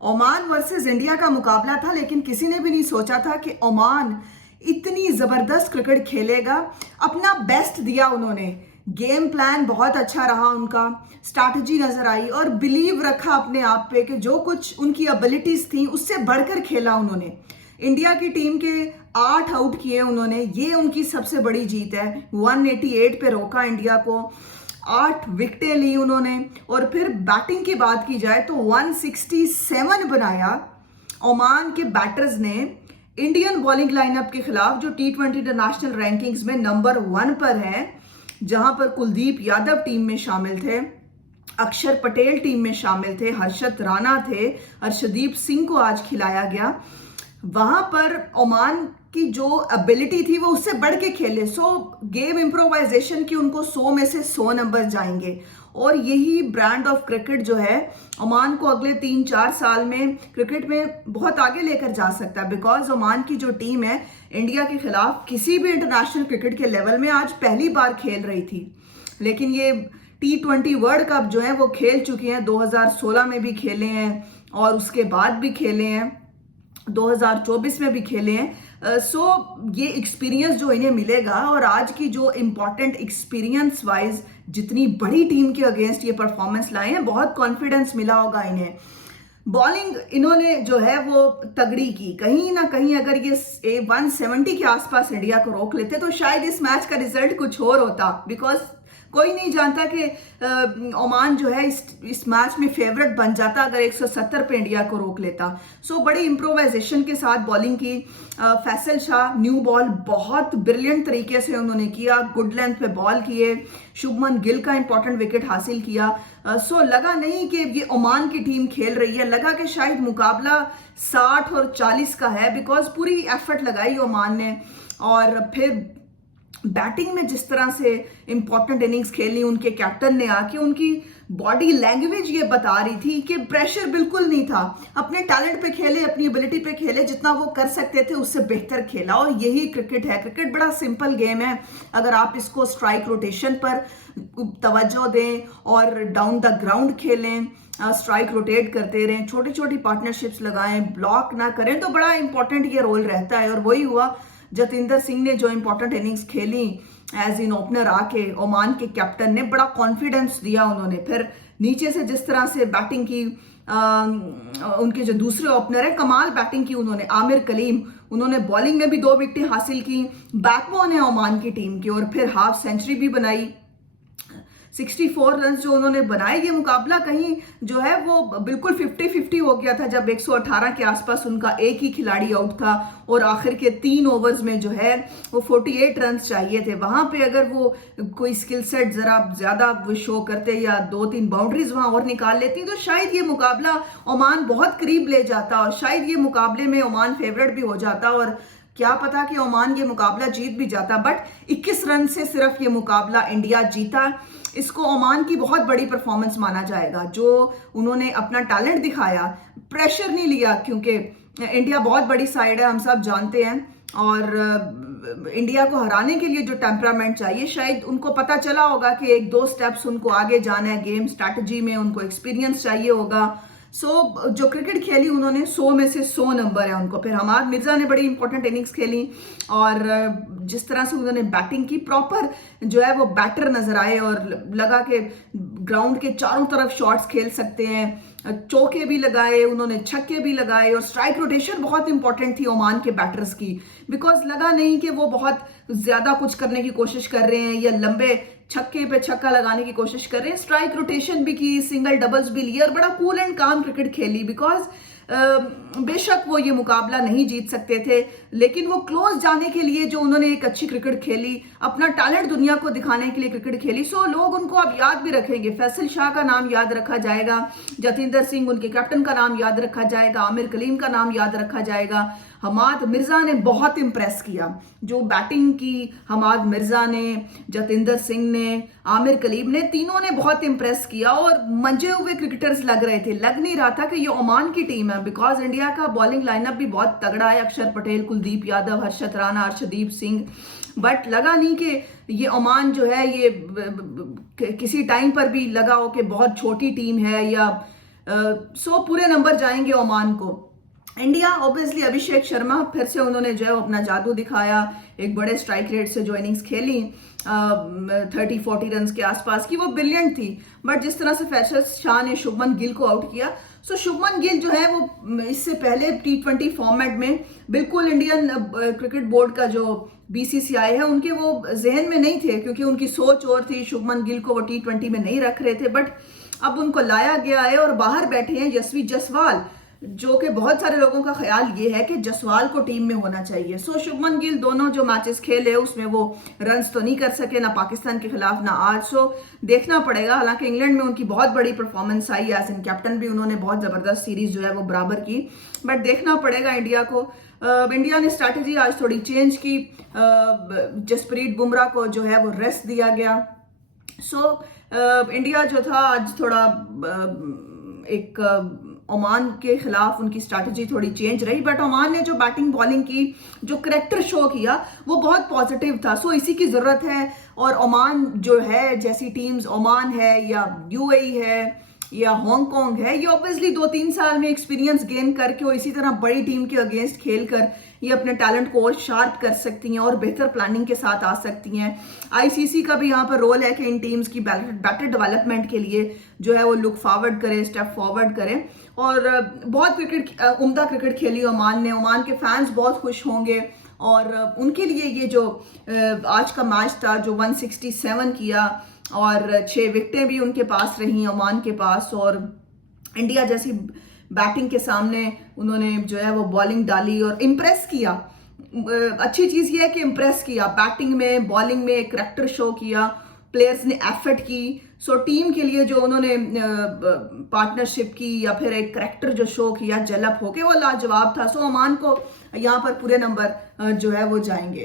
Oman versus India का मुकाबला था, लेकिन किसी ने भी नहीं सोचा था कि ओमान इतनी जबरदस्त क्रिकेट खेलेगा। अपना बेस्ट दिया उन्होंने, गेम प्लान बहुत अच्छा रहा उनका, स्ट्रैटेजी नजर आई और बिलीव रखा अपने आप पे कि जो कुछ उनकी एबिलिटीज थी उससे बढ़कर खेला उन्होंने। इंडिया की टीम के 8 आउट किए उन्होंने, ये उनकी सबसे बड़ी जीत है। 188 पे रोका इंडिया को, 8 विकेटें ली उन्होंने। और फिर बैटिंग की बात की जाए तो 167 बनाया ओमान के बैटर्स ने इंडियन बॉलिंग लाइनअप के खिलाफ, जो T20 इंटरनेशनल रैंकिंग्स में नंबर 1 पर है, जहां पर कुलदीप यादव टीम में शामिल थे, अक्षर पटेल टीम में शामिल थे, हर्षद राणा थे, अर्शदीप सिंह को आज खिलाया गया। वहां पर ओमान की जो एबिलिटी थी वो उससे बढ़ के खेले। सो गेम इम्प्रोवाइजेशन की उनको 100 में से 100 नंबर जाएंगे। और यही ब्रांड ऑफ क्रिकेट जो है ओमान को अगले 3-4 साल में क्रिकेट में बहुत आगे लेकर जा सकता है। बिकॉज ओमान की जो टीम है इंडिया के खिलाफ किसी भी इंटरनेशनल क्रिकेट के लेवल में आज पहली बार खेल रही थी। लेकिन ये T20 वर्ल्ड कप जो है वो खेल चुके हैं, 2016 में भी खेले हैं और उसके बाद भी खेले हैं, 2024 में भी खेले हैं। सो ये एक्सपीरियंस जो इन्हें मिलेगा, और आज की जो इम्पॉर्टेंट एक्सपीरियंस वाइज जितनी बड़ी टीम के अगेंस्ट ये परफॉर्मेंस लाए हैं, बहुत कॉन्फिडेंस मिला होगा इन्हें। बॉलिंग इन्होंने जो है वो तगड़ी की। कहीं ना कहीं अगर ये 170 के आसपास इंडिया को रोक लेते तो शायद इस मैच का रिजल्ट कुछ और होता। बिकॉज कोई नहीं जानता कि ओमान जो है इस मैच में फेवरेट बन जाता अगर 170 पे इंडिया को रोक लेता। सो बड़ी इम्प्रोवाइजेशन के साथ बॉलिंग की। फैसल शाह न्यू बॉल बहुत ब्रिलियंट तरीके से उन्होंने किया, गुड लेंथ पे बॉल किए, शुभमन गिल का इंपॉर्टेंट विकेट हासिल किया। सो लगा नहीं कि ये ओमान की टीम खेल रही है, लगा कि शायद मुकाबला 60 और 40 का है। बिकॉज पूरी एफर्ट लगाई ओमान ने। और फिर बैटिंग में जिस तरह से इंपॉर्टेंट इनिंग्स खेली उनके कैप्टन ने आके, उनकी बॉडी लैंग्वेज ये बता रही थी कि प्रेशर बिल्कुल नहीं था। अपने टैलेंट पे खेले, अपनी एबिलिटी पे खेले, जितना वो कर सकते थे उससे बेहतर खेला। और यही क्रिकेट है। क्रिकेट बड़ा सिंपल गेम है अगर आप इसको स्ट्राइक रोटेशन पर तवज्जो दें और डाउन द ग्राउंड खेलें, स्ट्राइक रोटेट करते रहें, छोटी छोटी पार्टनरशिप्स लगाएं, ब्लॉक ना करें, तो बड़ा इंपॉर्टेंट ये रोल रहता है। और वही हुआ। जतिंदर सिंह ने जो इंपॉर्टेंट इनिंग्स खेली एज इन ओपनर आके, ओमान के कैप्टन ने बड़ा कॉन्फिडेंस दिया उन्होंने। फिर नीचे से जिस तरह से बैटिंग की, उनके जो दूसरे ओपनर है, कमाल बैटिंग की उन्होंने, आमिर कलीम, उन्होंने बॉलिंग में भी 2 विकेटें हासिल की, बैकबोन है ओमान की टीम की। और फिर हाफ सेंचुरी भी बनाई, 64 रन जो उन्होंने बनाए। ये मुकाबला कहीं जो है वो बिल्कुल 50-50 हो गया था जब 118 के आसपास उनका एक ही खिलाड़ी आउट था और आखिर के 3 ओवर्स में जो है वो 48 रन चाहिए थे। वहां पे अगर वो कोई स्किल सेट जरा ज्यादा वो शो करते या 2-3 बाउंड्रीज वहां और निकाल लेती तो शायद ये मुकाबला ओमान बहुत करीब ले जाता और शायद ये मुकाबले में ओमान फेवरेट भी हो जाता। और क्या पता कि ओमान ये मुकाबला जीत भी जाता। बट 21 रन से सिर्फ ये मुकाबला इंडिया जीता। इसको ओमान की बहुत बड़ी परफॉर्मेंस माना जाएगा, जो उन्होंने अपना टैलेंट दिखाया, प्रेशर नहीं लिया। क्योंकि इंडिया बहुत बड़ी साइड है, हम सब जानते हैं। और इंडिया को हराने के लिए जो टेम्परामेंट चाहिए, शायद उनको पता चला होगा कि 1-2 स्टेप्स उनको आगे जाना है गेम स्ट्रैटेजी में, उनको एक्सपीरियंस चाहिए होगा। सो जो क्रिकेट खेली उन्होंने 100 में से 100 नंबर है उनको। फिर हमाद मिर्जा ने बड़ी इंपॉर्टेंट इनिंग्स खेली और जिस तरह से उन्होंने बैटिंग की, प्रॉपर जो है वो बैटर नजर आए और लगा कि ग्राउंड के चारों तरफ शॉट्स खेल सकते हैं। चौके भी लगाए उन्होंने, छक्के भी लगाए और स्ट्राइक रोटेशन बहुत इंपॉर्टेंट थी ओमान के बैटर्स की। बिकॉज लगा नहीं कि वो बहुत ज्यादा कुछ करने की कोशिश कर रहे हैं या लंबे छक्के पे छक्का लगाने की कोशिश कर रहे हैं। स्ट्राइक रोटेशन भी की, सिंगल डबल्स भी लिए और बड़ा कूल एंड काम क्रिकेट खेली। बिकॉज बेशक वो ये मुकाबला नहीं जीत सकते थे, लेकिन वो क्लोज जाने के लिए जो उन्होंने एक अच्छी क्रिकेट खेली, अपना टैलेंट दुनिया को दिखाने के लिए क्रिकेट खेली। सो लोग उनको अब याद भी रखेंगे। फैसल शाह का नाम याद रखा जाएगा, जतिंदर सिंह उनके कैप्टन का नाम याद रखा जाएगा, आमिर कलीम का नाम याद रखा जाएगा। हमाद मिर्जा ने बहुत इंप्रेस किया, जो बैटिंग की हमाद मिर्जा ने, जतिंदर सिंह ने, आमिर कलीम ने, तीनों ने बहुत इंप्रेस किया और मंजे हुए क्रिकेटर्स लग रहे थे। लग नहीं रहा था कि ये ओमान की टीम है। बिकॉज इंडिया का बॉलिंग लाइनअप भी बहुत तगड़ा है, अक्षर पटेल, कुलदीप यादव, हर्षद राणा, अर्शदीप सिंह। बट लगा नहीं कि ये ओमान जो है ये किसी टाइम पर भी लगा हो कि बहुत छोटी टीम है या सो पूरे नंबर जाएंगे ओमान को। इंडिया ऑब्वियसली अभिषेक शर्मा फिर से उन्होंने जो है वो अपना जादू दिखाया, एक बड़े स्ट्राइक रेट से जो इनिंग्स खेली 30-40 रन के आसपास की, वो ब्रिलियंट थी। बट जिस तरह से फैसल शाह ने शुभमन गिल को आउट किया, सो शुभमन गिल जो है वो इससे पहले T20 फॉर्मेट में बिल्कुल इंडियन क्रिकेट बोर्ड का जो BCCI है उनके वो जहन में नहीं थे, क्योंकि उनकी सोच और थी। शुभमन गिल को वो T20 में नहीं रख रहे थे, बट अब उनको लाया गया है और बाहर बैठे हैं यशवी जायसवाल, जो कि बहुत सारे लोगों का ख्याल ये है कि जायसवाल को टीम में होना चाहिए। सो शुभमन गिल दोनों जो मैचेस खेले उसमें वो रन्स तो नहीं कर सके, ना पाकिस्तान के खिलाफ ना आज। सो देखना पड़ेगा। हालांकि इंग्लैंड में उनकी बहुत बड़ी परफॉर्मेंस आई, एज इन कैप्टन भी उन्होंने बहुत ज़बरदस्त सीरीज जो है वो बराबर की। बट देखना पड़ेगा इंडिया को। इंडिया ने स्ट्रैटेजी आज थोड़ी चेंज की, जसप्रीत बुमराह को जो है वो रेस्ट दिया गया। सो इंडिया जो था आज थोड़ा एक ओमान के खिलाफ उनकी स्ट्रैटेजी थोड़ी चेंज रही, बट ओमान ने जो बैटिंग बॉलिंग की, जो करैक्टर शो किया, वो बहुत पॉजिटिव था। सो इसी की ज़रूरत है। और ओमान जो है, जैसी टीम्स ओमान है या UAE है या हांगकांग है, ये ऑब्वियसली 2-3 साल में एक्सपीरियंस गेन करके और इसी तरह बड़ी टीम के अगेंस्ट खेलकर ये अपने टैलेंट को और शार्प कर सकती हैं और बेहतर प्लानिंग के साथ आ सकती हैं। ICC का भी यहाँ पर रोल है कि इन टीम्स की बैटर डेवलपमेंट के लिए जो है वो लुक फॉरवर्ड करे, स्टेप फॉरवर्ड करें। और बहुत उम्दा क्रिकेट खेली ओमान ने। ओमान के फैंस बहुत खुश होंगे और उनके लिए ये जो आज का मैच था, जो 167 किया और 6 विकेटें भी उनके पास रही ओमान के पास, और इंडिया जैसी बैटिंग के सामने उन्होंने जो है वो बॉलिंग डाली और इम्प्रेस किया। अच्छी चीज़ ये है कि इम्प्रेस किया, बैटिंग में बॉलिंग में एक करैक्टर शो किया, प्लेयर्स ने एफर्ट की। सो टीम के लिए जो उन्होंने पार्टनरशिप की या फिर एक करैक्टर जो शो किया, डेवलप होके, वो लाजवाब था। सो ओमान को यहाँ पर पूरे नंबर जो है वो जाएंगे।